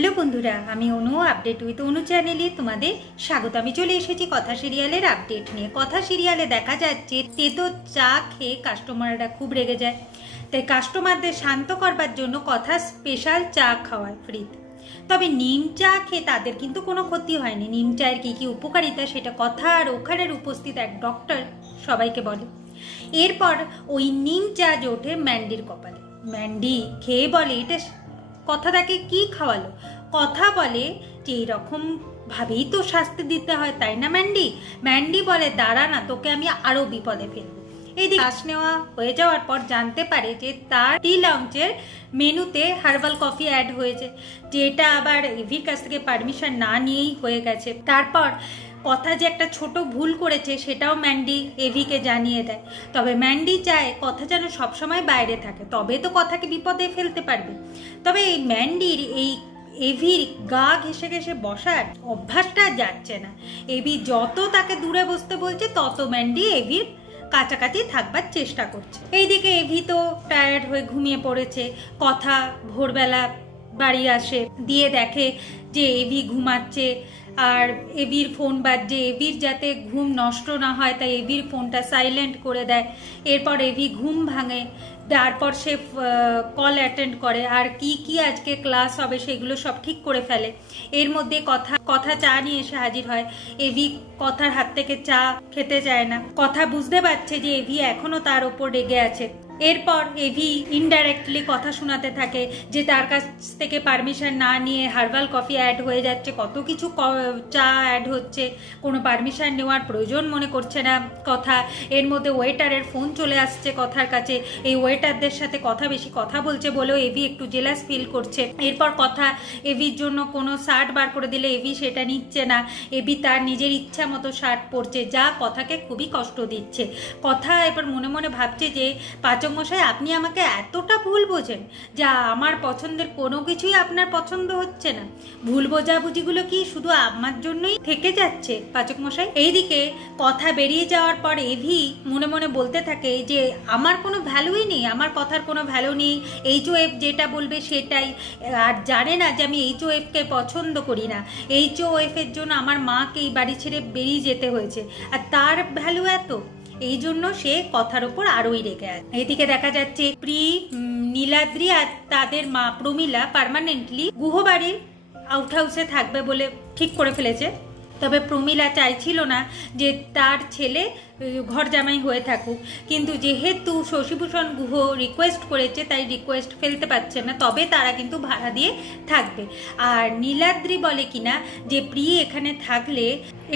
Hello বন্ধুরা, আমি অনু update with অনু চ্যানেলে তোমাদের স্বাগত। আমি চলে এসেছি কথা সিরিয়ালের আপডেট নিয়ে। কথা সিরিয়ালে দেখা যাচ্ছে তেতো চা খেয়ে কাস্টমাররা খুব রেগে যায়, তাই কাস্টমারদের শান্ত করবার জন্য কথা স্পেশাল চা খাওয়ায় ফ্রিতে। তবে নিম চা খেয়ে তাদের কিন্তু কোনো ক্ষতি হয়নি। নিম চায়ের কী কী উপকারিতা সেটা কথা আর ওখানের উপস্থিত এক ডক্টর সবাইকে বলে। এরপর ওই নিম চা ওঠে ম্যান্ডির কপালে। ম্যান্ডি খেয়ে বলে, এটা কথা তাকে কি খাওয়ালো? কথা বলে যে এইরকম ভাবেই তো শাস্তি দিতে হয়, তাই না ম্যান্ডি? ম্যান্ডি বলে, দাঁড়া না, তোকে আমি আরো বিপদে ফেলবো। এইদিকে শ্বাস নেওয়া হয়ে যাওয়ার পর জানতে পারে যে তার টি লাউঞ্জের মেনুতে হার্বাল কফি অ্যাড হয়েছে, যেটা আবার এভির কাছ থেকে পারমিশন না নিয়েই হয়ে গেছে। তারপর কথা যে একটা ছোট ভুল করেছে সেটাও ম্যান্ডি এভিকে জানিয়ে দেয়। তবে ম্যান্ডি চায় কথা যেন সবসময় বাইরে থাকে, তবে তো কথাকে বিপদে ফেলতে পারবে। তবে এই ম্যান্ডির এই এভির গা ঘেসে ঘেসে বসার অভ্যাসটা যাচ্ছে না। এভি যত তাকে দূরে বসতে বলছে তত ম্যান্ডি এভির কাছাকাছি থাকবার চেষ্টা করছে। এইদিকে এভি তো টায়ার্ড হয়ে ঘুমিয়ে পড়েছে। কথা ভোরবেলা বাড়ি আসে, দিয়ে দেখে যে এভি ঘুমাচ্ছে আর এভির ফোন বাজছে। এভির যাতে ঘুম নষ্ট না হয় তাই এভির ফোনটা সাইলেন্ট করে দেয়। এরপর এভি ঘুম ভাঙে, তারপর সে কল অ্যাটেন্ড করে আর কি আজকে ক্লাস হবে সেগুলো সব ঠিক করে ফেলে। এর মধ্যে কথা চা নিয়ে এসে হাজির হয়। এভি কথার হাত থেকে চা খেতে চায় না। কথা বুঝতে পারছে যে এভি এখনো তার ওপর রেগে আছে। এরপর এভি ইনডাইরেক্টলি কথা শোনাতে থাকে যে তার কাছ থেকে পারমিশন না নিয়ে হার্বাল কফি অ্যাড হয়ে যাচ্ছে, কত কিছু চা অ্যাড হচ্ছে, কোনো পারমিশন নেওয়ার প্রয়োজন মনে করছে না কথা। এর মধ্যে ওয়েটারের ফোন চলে আসছে কথার কাছে। এই ওয়েটারদের সাথে কথা বেশি কথা বলছে বলেও এভি একটু জেলাস ফিল করছে। এরপর কথা এভির জন্য কোনো শার্ট বার করে দিলে এভি সেটা নিচ্ছে না। এভি তার নিজের ইচ্ছা মতো শার্ট পরছে, যা কথাকে খুবই কষ্ট দিচ্ছে। কথা এবার মনে মনে ভাবছে যে মশাই, আপনি আমাকে এতটা ভুল বোঝেন যা আমার পছন্দের কোনো কিছুই আপনার পছন্দ হচ্ছে না। ভুল বোঝাবুঝিগুলো কি শুধু আমার জন্যই থেকে যাচ্ছে পাচক মশাই? এইদিকে কথা বেরিয়ে যাওয়ার পর এভি মনে মনে বলতে থাকে যে আমার কোনো ভ্যালুই নেই, আমার কথার কোনো ভ্যালু নেই, HOF যেটা বলবে সেটাই। আর জানে না যে আমি HOFকে পছন্দ করি না। HOF এর জন্য আমার মাকে এই বাড়ি ছেড়ে বেরিয়ে যেতে হয়েছে, আর তার ভ্যালু এত। এই জন্য সে কথার ওপর আরোই রেগে আছে। এদিকে দেখা যাচ্ছে নীলাদ্রি আর তাদের মা প্রমীলা পার্মানেন্টলি গুহবাড়ির আউট হাউসে থাকবে বলে ঠিক করে ফেলেছে। তবে প্রমীলা চাইছিল না যে তার ছেলে ঘর জামাই হয়ে থাকুক, কিন্তু যেহেতু শশীভূষণ গুহ রিকোয়েস্ট করেছে তাই রিকোয়েস্ট ফেলতে পারছে না। তবে তারা কিন্তু ভাড়া দিয়ে থাকবে। আর নীলাদ্রি বলে কিনা যে এখানে থাকলে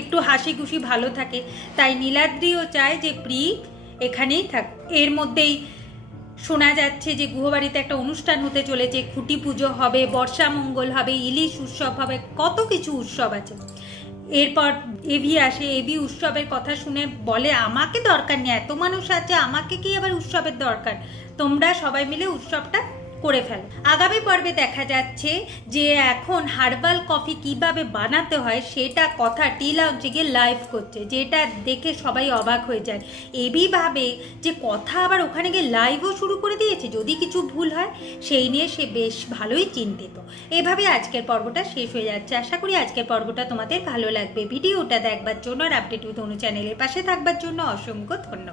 একটু হাসি খুশি ভালো থাকে, তাই নীলাদ্রিও চায় যে এখানেই থাক। এর মধ্যেই শোনা যাচ্ছে যে গুহবাড়িতে একটা অনুষ্ঠান হতে চলেছে, খুঁটি পুজো হবে, বর্ষা মঙ্গল হবে, ইলিশ উৎসব হবে, কত কিছু উৎসব আছে। এরপর এভি আসে। এভি উৎসবের কথা শুনে বলে, আমাকে দরকার নেই, এত মানুষ আছে, আমাকে কি আবার উৎসবের দরকার? তোমরা সবাই মিলে উৎসবটা করে ফেলো। আগামী পর্বে দেখা যাচ্ছে যে এখন হার্বাল কফি কিভাবে বানাতে হয় সেটা কথা টি লাউঞ্জে গিয়ে লাইভ করছে, যেটা দেখে সবাই অবাক হয়ে যায়। এভি ভাবে যে কথা আবার ওখানে গিয়ে লাইভও শুরু করে দিয়েছে, যদি কিছু ভুল হয় সেই নিয়ে সে বেশ ভালোই চিন্তিত। এভাবে আজকের পর্বটা শেষ হয়ে যাচ্ছে। আশা করি আজকের পর্বটা তোমাদের ভালো লাগবে। ভিডিওটা দেখবার জন্য আর আপডেট উইথ অনু চ্যানেলের পাশে থাকবার জন্য অসংখ্য ধন্যবাদ।